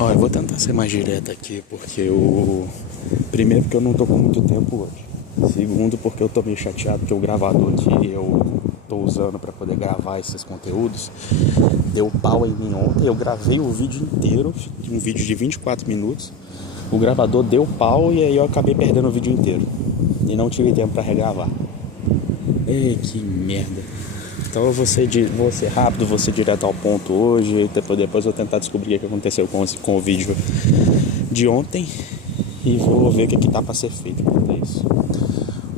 Ó, eu vou tentar ser mais direto aqui, porque eu... Primeiro, porque eu não tô com muito tempo hoje. Segundo, porque eu tô meio chateado que o gravador que eu tô usando pra poder gravar esses conteúdos deu pau em mim ontem. Eu gravei o vídeo inteiro, um vídeo de 24 minutos. O gravador deu pau e aí eu acabei perdendo o vídeo inteiro. E não tive tempo pra regravar. Ei, que merda. Então eu vou ser rápido, vou ser direto ao ponto hoje. Depois eu vou tentar descobrir o que aconteceu com o vídeo de ontem e vou ver o que tá para ser feito quanto a isso.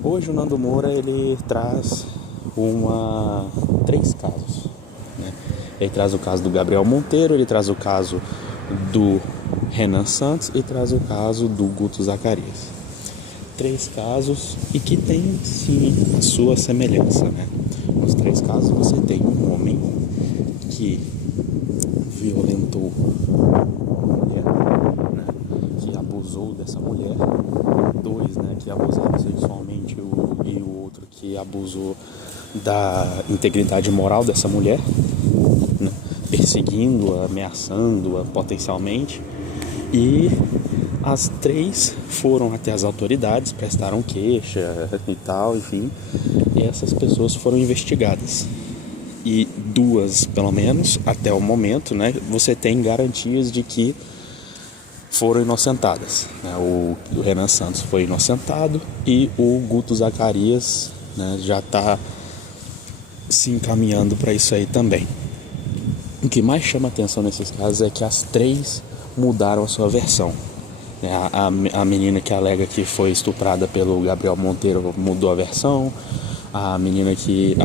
Hoje o Nando Moura ele traz três casos, né? Ele traz o caso do Gabriel Monteiro, ele traz o caso do Renan Santos e traz o caso do Guto Zacarias. Três casos e que tem sim a sua semelhança, né? Nos três casos você tem um homem que violentou uma mulher, né? Que abusou dessa mulher, dois, né? Que abusaram sexualmente e o outro que abusou da integridade moral dessa mulher, né? Perseguindo-a, ameaçando-a potencialmente. E as três foram até as autoridades, prestaram queixa e tal, enfim. E essas pessoas foram investigadas. E duas, pelo menos, até o momento, né, você tem garantias de que foram inocentadas, né? O Renan Santos foi inocentado e o Guto Zacarias, né, já está se encaminhando para isso aí também. O que mais chama atenção nesses casos é que as três mudaram a sua versão. A menina que alega que foi estuprada pelo Gabriel Monteiro mudou a versão. A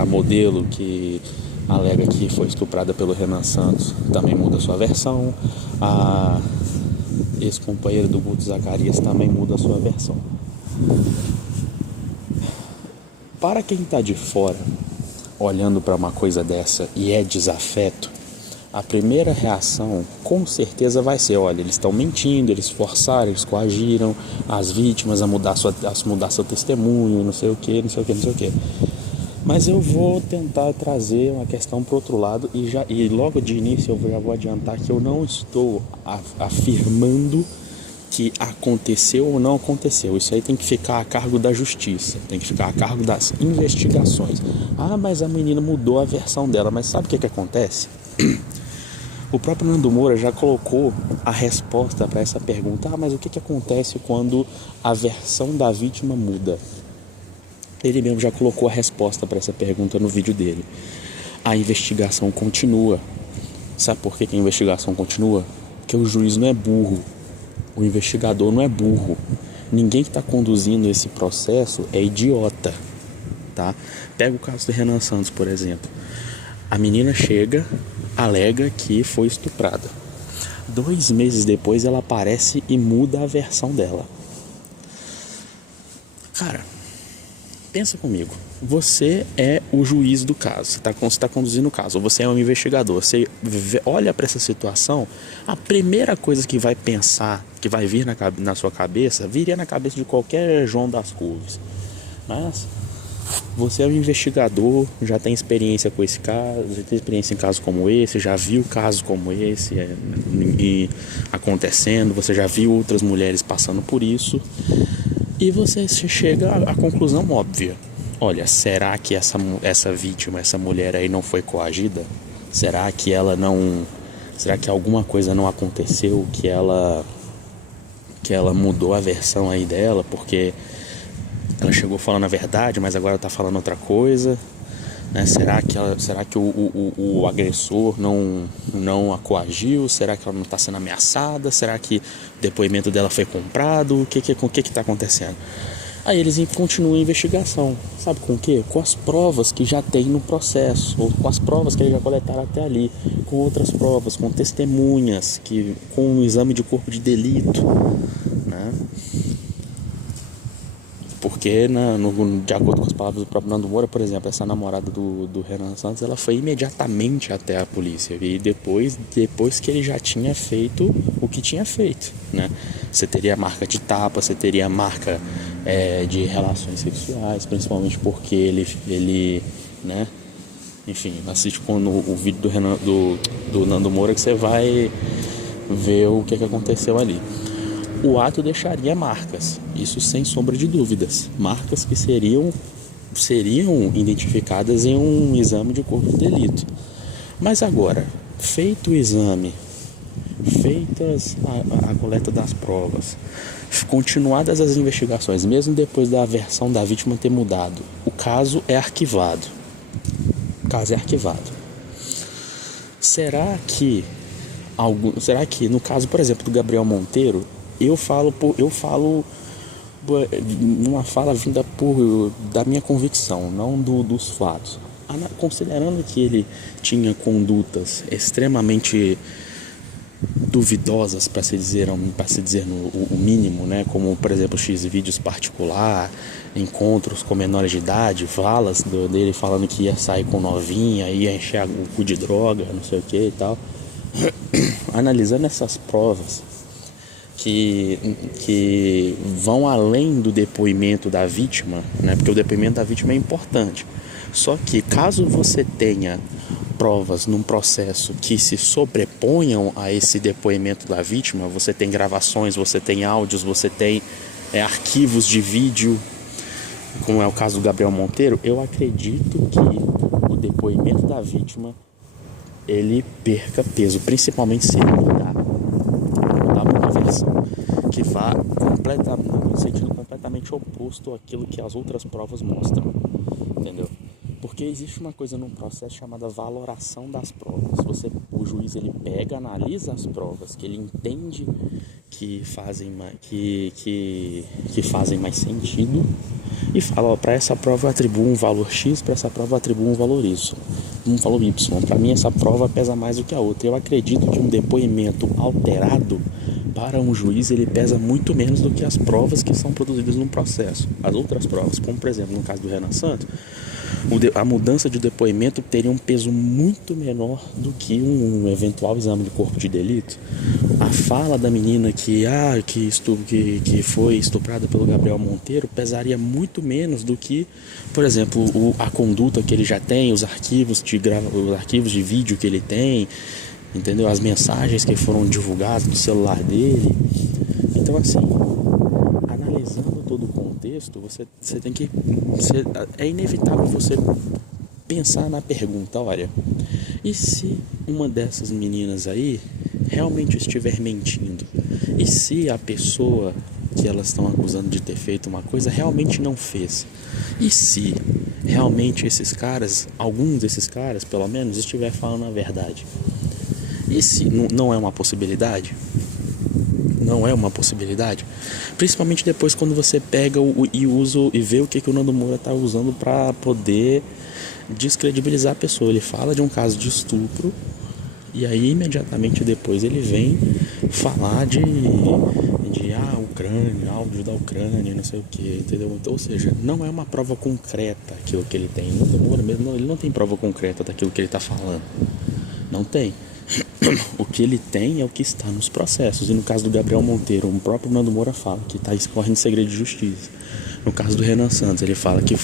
modelo que alega que foi estuprada pelo Renan Santos também muda a sua versão. A ex-companheira do Guto Zacarias também muda a sua versão. Para quem está de fora, olhando para uma coisa dessa e é desafeto, a primeira reação com certeza vai ser: olha, eles estão mentindo, eles forçaram, eles coagiram as vítimas a mudar seu testemunho, não sei o que. Mas eu vou tentar trazer uma questão para o outro lado e logo de início eu já vou adiantar que eu não estou afirmando que aconteceu ou não aconteceu. Isso aí tem que ficar a cargo da justiça, tem que ficar a cargo das investigações. Ah, mas a menina mudou a versão dela. Mas sabe o que acontece? O próprio Nando Moura já colocou a resposta para essa pergunta. Ah, mas o que acontece quando a versão da vítima muda? Ele mesmo já colocou a resposta para essa pergunta no vídeo dele. A investigação continua. Sabe por que a investigação continua? Porque o juiz não é burro. O investigador não é burro. Ninguém que está conduzindo esse processo é idiota, tá? Pega o caso do Renan Santos, por exemplo. A menina chega, alega que foi estuprada. 2 meses depois ela aparece e muda a versão dela. Cara, pensa comigo. Você é o juiz do caso, você está conduzindo o caso, você é um investigador. Você olha para essa situação, a primeira coisa que vai pensar, que vai vir na sua cabeça, viria na cabeça de qualquer João das Couves. Mas você é um investigador, já tem experiência com esse caso, já tem experiência em casos como esse, já viu casos como esse acontecendo, você já viu outras mulheres passando por isso, e você chega à conclusão óbvia: olha, será que essa vítima, essa mulher aí não foi coagida? Será que alguma coisa não aconteceu, que ela mudou a versão aí dela, porque ela chegou falando a verdade, mas agora está falando outra coisa, né? Será que o agressor não a coagiu? Será que ela não está sendo ameaçada? Será que o depoimento dela foi comprado? O que está acontecendo? Aí eles continuam a investigação. Sabe com o quê? Com as provas que já tem no processo, ou com as provas que eles já coletaram até ali, com outras provas, com testemunhas, com um exame de corpo de delito, né? Porque, de acordo com as palavras do próprio Nando Moura, por exemplo, essa namorada do Renan Santos, ela foi imediatamente até a polícia. E depois que ele já tinha feito o que tinha feito, né? Você teria marca de tapa, você teria marca de relações sexuais, principalmente porque ele né? Enfim, assiste o vídeo do Nando Moura que você vai ver o que aconteceu ali. O ato deixaria marcas, isso sem sombra de dúvidas, marcas que seriam identificadas em um exame de corpo de delito. Mas agora, feito o exame, feitas a coleta das provas, continuadas as investigações, mesmo depois da versão da vítima ter mudado, o caso é arquivado. Será que no caso, por exemplo, do Gabriel Monteiro, eu falo uma fala vinda da minha convicção, não dos fatos. Considerando que ele tinha condutas extremamente duvidosas, para se dizer o mínimo, né? Como, por exemplo, X-vídeos particular, encontros com menores de idade, falas dele falando que ia sair com novinha, ia encher o cu de droga, não sei o que e tal. Analisando essas provas que vão além do depoimento da vítima, né? Porque o depoimento da vítima é importante. Só que caso você tenha provas num processo que se sobreponham a esse depoimento da vítima, você tem gravações, você tem áudios, você tem arquivos de vídeo, como é o caso do Gabriel Monteiro, eu acredito que o depoimento da vítima ele perca peso, principalmente se ele mudar para uma versão que vá no sentido completamente oposto àquilo que as outras provas mostram, entendeu? Porque existe uma coisa num processo chamada valoração das provas. O juiz ele pega, analisa as provas que ele entende que fazem mais sentido e fala, para essa prova eu atribuo um valor X, para essa prova eu atribuo um valor Y. Para mim essa prova pesa mais do que a outra. Eu acredito que um depoimento alterado para um juiz ele pesa muito menos do que as provas que são produzidas no processo. As outras provas, como por exemplo no caso do Renan Santos, a mudança de depoimento teria um peso muito menor do que um eventual exame de corpo de delito. A fala da menina que foi estuprada pelo Gabriel Monteiro pesaria muito menos do que, por exemplo, a conduta que ele já tem, os arquivos de vídeo que ele tem, entendeu? As mensagens que foram divulgadas no celular dele. Então, assim, analisando todo o contexto, você tem que... é inevitável você pensar na pergunta, olha, e se uma dessas meninas aí realmente estiver mentindo? E se a pessoa que elas estão acusando de ter feito uma coisa realmente não fez? E se realmente alguns desses caras, pelo menos, estiver falando a verdade? E se não é uma possibilidade? Não é uma possibilidade? Principalmente depois quando você pega e vê o que o Nando Moura está usando para poder descredibilizar a pessoa. Ele fala de um caso de estupro e aí imediatamente depois ele vem falar de Ucrânia, áudio da Ucrânia, não sei o que, entendeu? Então, ou seja, não é uma prova concreta aquilo que ele tem. O Nando Moura mesmo, ele não tem prova concreta daquilo que ele está falando. Não tem. O que ele tem é o que está nos processos. E no caso do Gabriel Monteiro, o próprio Nando Moura fala que está escorrendo segredo de justiça. No caso do Renan Santos, ele fala que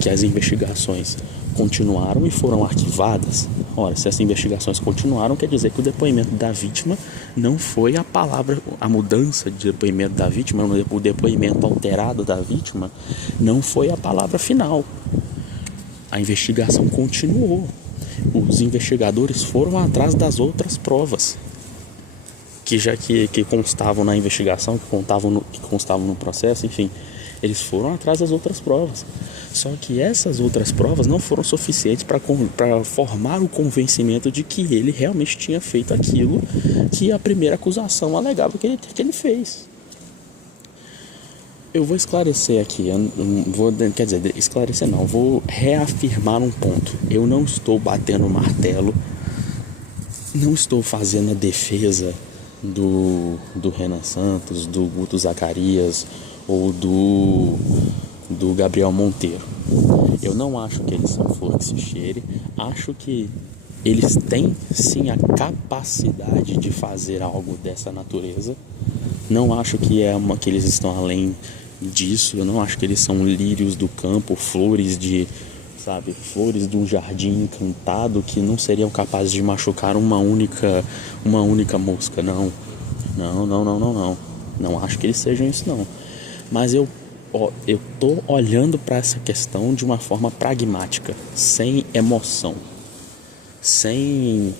que as investigações continuaram e foram arquivadas. Ora, se essas investigações continuaram, quer dizer que o depoimento da vítima não foi a mudança de depoimento da vítima, o depoimento alterado da vítima não foi a palavra final. A investigação continuou. Os investigadores foram atrás das outras provas que constavam na investigação, que constavam no processo, enfim, eles foram atrás das outras provas. Só que essas outras provas não foram suficientes para formar o convencimento de que ele realmente tinha feito aquilo que a primeira acusação alegava que ele fez. Eu vou esclarecer aqui, vou reafirmar um ponto. Eu não estou batendo martelo, não estou fazendo a defesa do Renan Santos, do Guto Zacarias ou do Gabriel Monteiro. Eu não acho que eles são flor que se cheire, acho que eles têm sim a capacidade de fazer algo dessa natureza. Não acho que eles estão além disso. Eu não acho que eles são lírios do campo, flores sabe? Flores de um jardim encantado que não seriam capazes de machucar uma única mosca. Não. Não acho que eles sejam isso, não. Mas eu tô olhando para essa questão de uma forma pragmática, sem emoção. Sem,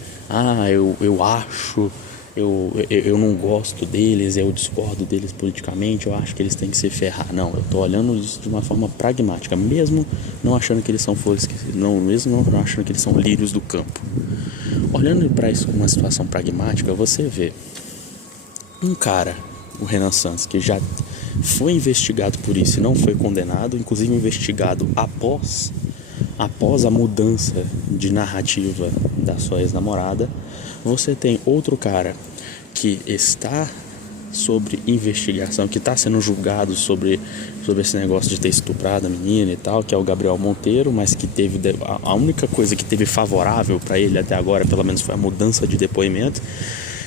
eu acho, eu não gosto deles, eu discordo deles politicamente, eu acho que eles têm que se ferrar. Não, eu tô olhando isso de uma forma pragmática, mesmo não achando que eles são flores, mesmo não achando que eles são lírios do campo. Olhando para isso uma situação pragmática, você vê um cara, o Renan Santos, que já foi investigado por isso e não foi condenado, inclusive investigado após a mudança de narrativa da sua ex-namorada. Você tem outro cara que está sobre investigação, que está sendo julgado sobre esse negócio de ter estuprado a menina e tal, que é o Gabriel Monteiro, mas que teve a única coisa que teve favorável para ele até agora, pelo menos, foi a mudança de depoimento.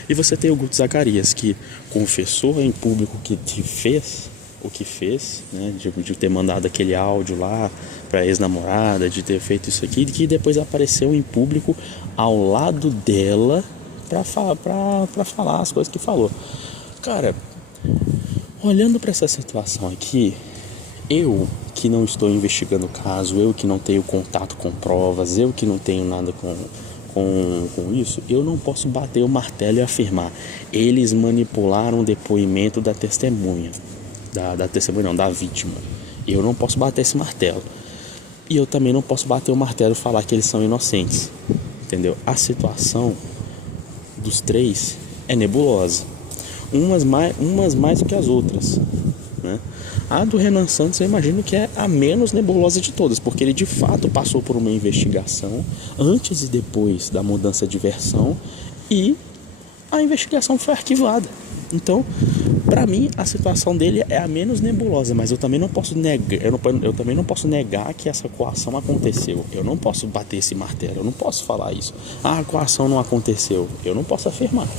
E você tem o Guto Zacarias, que confessou em público que fez o que fez, né, de ter mandado aquele áudio lá para ex-namorada, de ter feito isso aqui, que depois apareceu em público ao lado dela para falar as coisas que falou. Cara, olhando para essa situação aqui, eu que não estou investigando o caso, eu que não tenho contato com provas, eu que não tenho nada com isso, eu não posso bater o martelo e afirmar: eles manipularam o depoimento da testemunha, da vítima. Eu não posso bater esse martelo. E eu também não posso bater o martelo e falar que eles são inocentes, entendeu? A situação dos três é nebulosa, umas mais do que as outras, né? A do Renan Santos eu imagino que é a menos nebulosa de todas, porque ele de fato passou por uma investigação antes e depois da mudança de versão e a investigação foi arquivada. Então, para mim, a situação dele é a menos nebulosa, mas eu também não posso negar, eu também não posso negar que essa coação aconteceu. Eu não posso bater esse martelo, eu não posso falar isso. A coação não aconteceu, eu não posso afirmar.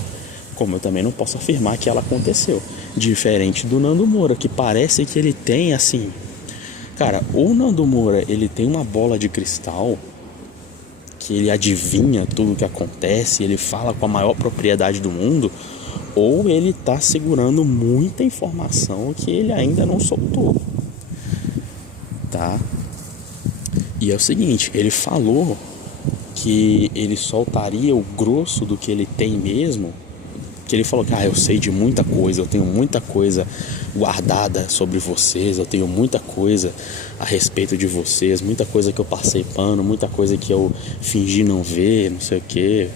Como eu também não posso afirmar que ela aconteceu. Diferente do Nando Moura, que parece que ele tem assim... Cara, o Nando Moura, ele tem uma bola de cristal que ele adivinha tudo o que acontece, ele fala com a maior propriedade do mundo, ou ele tá segurando muita informação que ele ainda não soltou, tá? E é o seguinte, ele falou que ele soltaria o grosso do que ele tem mesmo, que ele falou que eu sei de muita coisa, eu tenho muita coisa guardada sobre vocês, eu tenho muita coisa a respeito de vocês, muita coisa que eu passei pano, muita coisa que eu fingi não ver, não sei o que,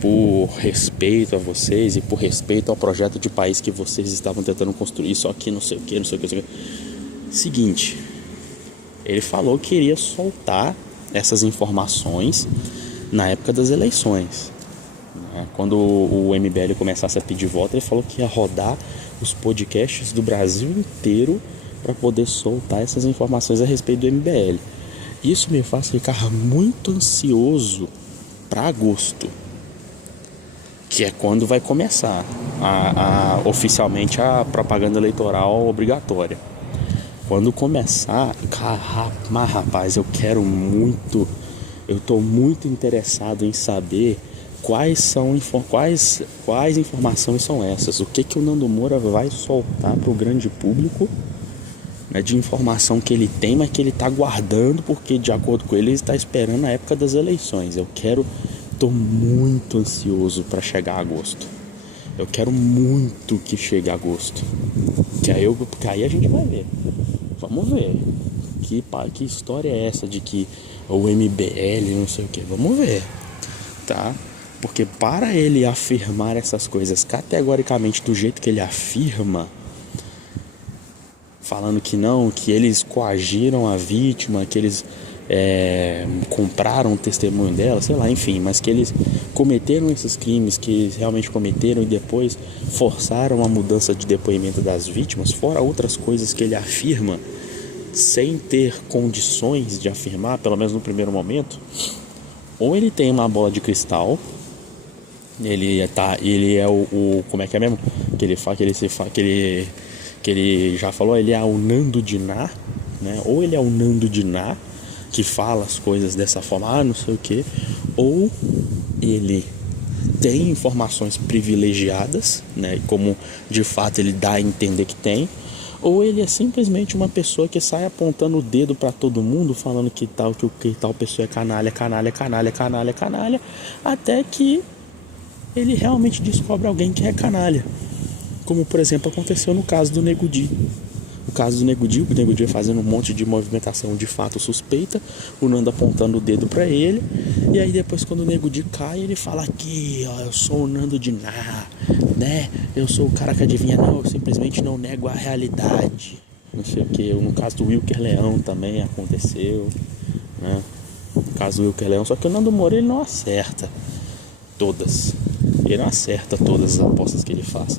por respeito a vocês e por respeito ao projeto de país que vocês estavam tentando construir, só que não sei o que. Seguinte, ele falou que iria soltar essas informações na época das eleições. Quando o MBL começasse a pedir voto, ele falou que ia rodar os podcasts do Brasil inteiro para poder soltar essas informações a respeito do MBL. Isso me faz ficar muito ansioso para agosto, que é quando vai começar oficialmente a propaganda eleitoral obrigatória. Quando começar, rapaz, eu tô muito interessado em saber quais informações são essas, o que o Nando Moura vai soltar para o grande público, né, de informação que ele tem, mas que ele está guardando, porque de acordo com ele está esperando a época das eleições. Tô muito ansioso para chegar agosto. Eu quero muito que chegue agosto, que aí a gente vai ver. Vamos ver que história é essa de que o MBL não sei o que. Vamos ver, tá? Porque para ele afirmar essas coisas categoricamente do jeito que ele afirma, falando que não, que eles coagiram a vítima, que eles compraram o testemunho dela, sei lá, enfim, mas que eles cometeram esses crimes, que eles realmente cometeram e depois forçaram a mudança de depoimento das vítimas, fora outras coisas que ele afirma sem ter condições de afirmar, pelo menos no primeiro momento. Ou ele tem uma bola de cristal, ele é o como é que é mesmo? Que ele já falou, ele é o Nando Diná, né? Ou ele é o Nando Diná, que fala as coisas dessa forma, não sei o que, ou ele tem informações privilegiadas, né, como de fato ele dá a entender que tem, ou ele é simplesmente uma pessoa que sai apontando o dedo para todo mundo, falando que tal pessoa é canalha, até que ele realmente descobre alguém que é canalha. Como, por exemplo, aconteceu no caso do Nego Di. O caso do Nego Di, o Nego Di fazendo um monte de movimentação de fato suspeita, o Nando apontando o dedo pra ele, e aí depois quando o Nego Di cai, ele fala aqui, ó, eu sou o Nando de Ná, né? Eu sou o cara que adivinha, não, eu simplesmente não nego a realidade. Não sei o que, no caso do Wilker Leão também aconteceu, né? No caso do Wilker Leão, só que o Nando Moura ele não acerta todas. Ele não acerta todas as apostas que ele faz.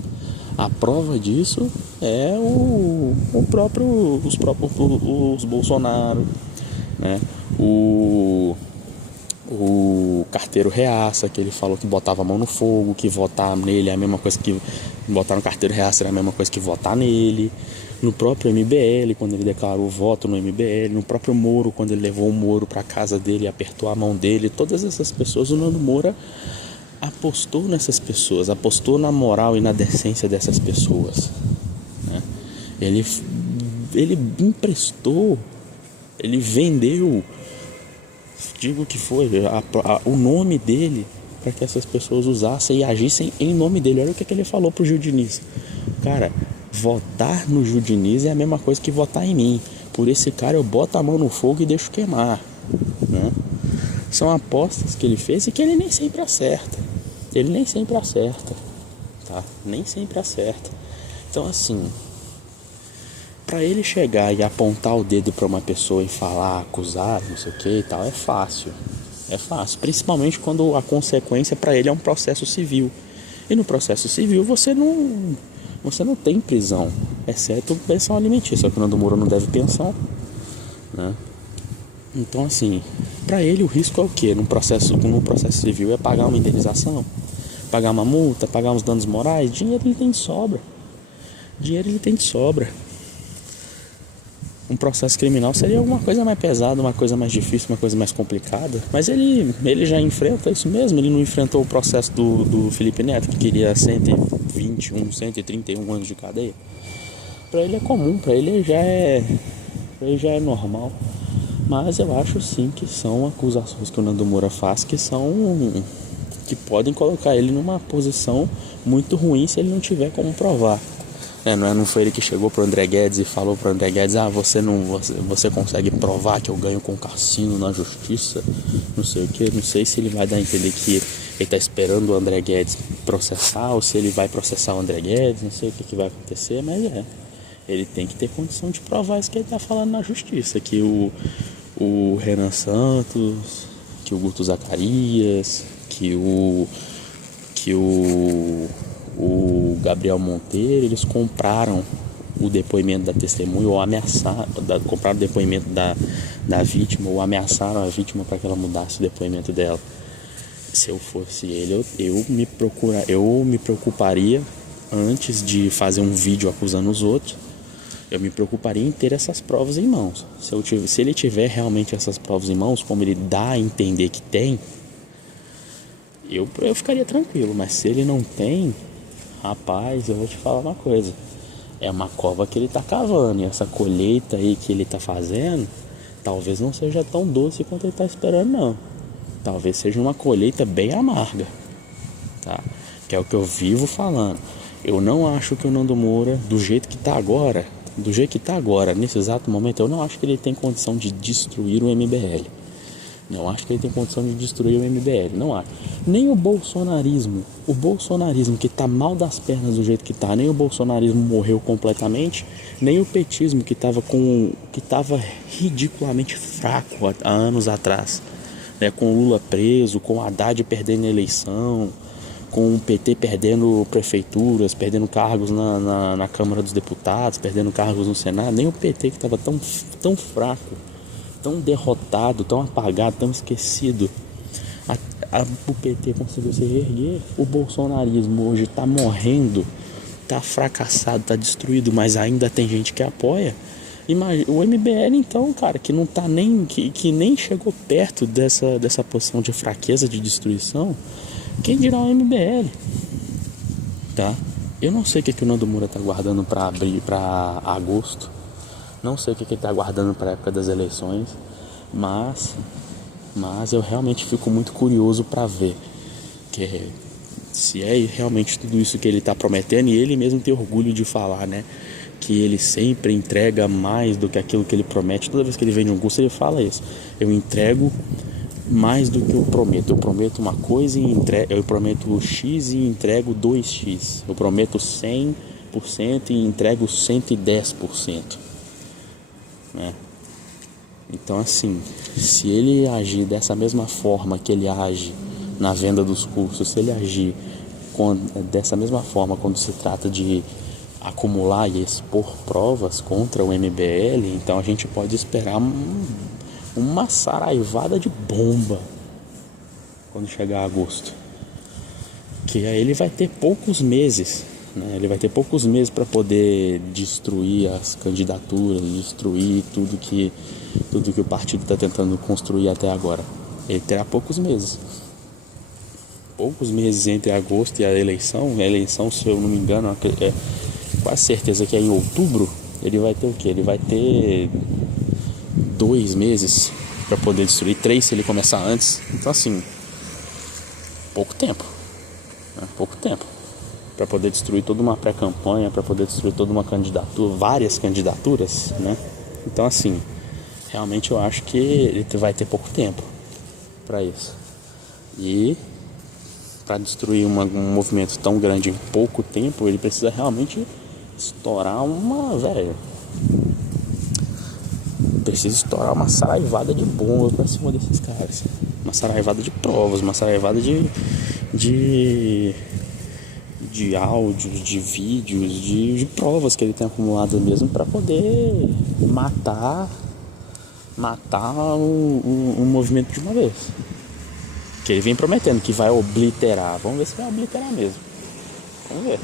A prova disso é os Bolsonaro, né? O carteiro reaça, que ele falou que botava a mão no fogo, que votar nele é a mesma coisa que votar no carteiro reaça, era a mesma coisa que votar nele. No próprio MBL, quando ele declarou o voto no MBL, no próprio Moro, quando ele levou o Moro para casa dele e apertou a mão dele, todas essas pessoas, o Nando Moura apostou nessas pessoas, apostou na moral e na decência dessas pessoas, né? Ele emprestou, ele vendeu, digo que foi, o nome dele para que essas pessoas usassem e agissem em nome dele. Olha o que ele falou pro Gil Diniz: cara, votar no Gil Diniz é a mesma coisa que votar em mim. Por esse cara eu boto a mão no fogo e deixo queimar, né? São apostas que ele fez e que ele nem sempre acerta. Ele nem sempre acerta, tá? Nem sempre acerta. Então, assim, pra ele chegar e apontar o dedo pra uma pessoa e falar, acusar, não sei o que e tal, é fácil. É fácil, principalmente quando a consequência pra ele é um processo civil. E no processo civil você não tem prisão, exceto pensão alimentícia, só que o Nando Moura não deve pensão, né? Então, assim, pra ele o risco é o quê? No processo civil é pagar uma indenização, pagar uma multa, pagar uns danos morais. Dinheiro ele tem de sobra. Um processo criminal seria alguma coisa mais pesada, uma coisa mais difícil, uma coisa mais complicada. Mas ele já enfrenta isso mesmo. Ele não enfrentou o processo do Felipe Neto, que queria 121, 131 anos de cadeia. Pra ele é comum, pra ele já é normal. Mas eu acho sim que são acusações que o Nando Moura faz que podem colocar ele numa posição muito ruim se ele não tiver como provar. Não foi ele que chegou pro André Guedes e falou pro André Guedes: você consegue provar que eu ganho com cassino na justiça, não sei o que. Não sei se ele vai dar a entender que ele tá esperando o André Guedes processar, ou se ele vai processar o André Guedes, não sei o que vai acontecer, mas ele tem que ter condição de provar isso que ele tá falando na justiça, que o Renan Santos, que o Guto Zacarias, que o Gabriel Monteiro, eles compraram o depoimento da testemunha ou compraram o depoimento da vítima ou ameaçaram a vítima para que ela mudasse o depoimento dela. Se eu fosse ele, eu me preocuparia, antes de fazer um vídeo acusando os outros, eu me preocuparia em ter essas provas em mãos. Se ele tiver realmente essas provas em mãos, como ele dá a entender que tem, eu ficaria tranquilo. Mas se ele não tem, rapaz, eu vou te falar uma coisa: é uma cova que ele tá cavando, e essa colheita aí que ele tá fazendo talvez não seja tão doce quanto ele tá esperando, não. Talvez seja uma colheita bem amarga, tá? Que é o que eu vivo falando. Eu não acho que o Nando Moura, do jeito que tá agora, nesse exato momento, eu não acho que ele tem condição de destruir o MBL. Não acho que ele tem condição de destruir o MBL, não acho. Nem o bolsonarismo que tá mal das pernas do jeito que tá, nem o bolsonarismo morreu completamente, nem o petismo que tava ridiculamente fraco há anos atrás, né? Com o Lula preso, com o Haddad perdendo a eleição, com o PT perdendo prefeituras, perdendo cargos na Câmara dos Deputados, perdendo cargos no Senado, nem o PT, que estava tão fraco, tão derrotado, tão apagado, tão esquecido, o PT conseguiu se reerguer. O bolsonarismo hoje está morrendo, está fracassado, está destruído, mas ainda tem gente que apoia. O MBL, então, cara, que não tá nem. Que nem chegou perto dessa posição de fraqueza, de destruição. Quem dirá o MBL? Tá? Eu não sei o que o Nando Moura tá guardando pra abrir pra agosto. Não sei o que ele tá guardando pra época das eleições. Mas eu realmente fico muito curioso pra ver se é realmente tudo isso que ele tá prometendo. E ele mesmo tem orgulho de falar, né? Que ele sempre entrega mais do que aquilo que ele promete. Toda vez que ele vem de um curso ele fala isso: eu entrego mais do que eu prometo. Eu prometo uma coisa e eu prometo X e entrego 2x. Eu prometo 100% e entrego 110%, né? Então, assim, se ele agir dessa mesma forma que ele age na venda dos cursos, se ele agir dessa mesma forma quando se trata de acumular e expor provas contra o MBL, então a gente pode esperar uma saraivada de bomba quando chegar agosto. Que aí ele vai ter poucos meses, né? Ele vai ter poucos meses para poder destruir as candidaturas, destruir tudo que o partido está tentando construir até agora. Ele terá poucos meses. Poucos meses entre agosto e a eleição. A eleição, se eu não me engano, é quase certeza que é em outubro. Ele vai ter o quê? Ele vai ter 2 meses para poder destruir, 3 se ele começar antes. Então, assim, pouco tempo, né? Pouco tempo para poder destruir toda uma pré-campanha, para poder destruir toda uma candidatura, várias candidaturas, né? Então, assim, realmente eu acho que ele vai ter pouco tempo para isso. E para destruir um movimento tão grande em pouco tempo, ele precisa realmente estourar precisa estourar uma saraivada de bombas pra cima desses caras. Uma saraivada de provas, uma saraivada de áudios, de vídeos, de provas que ele tem acumulado mesmo pra poder matar o movimento de uma vez. Que ele vem prometendo que vai obliterar. Vamos ver se vai obliterar mesmo. Vamos ver.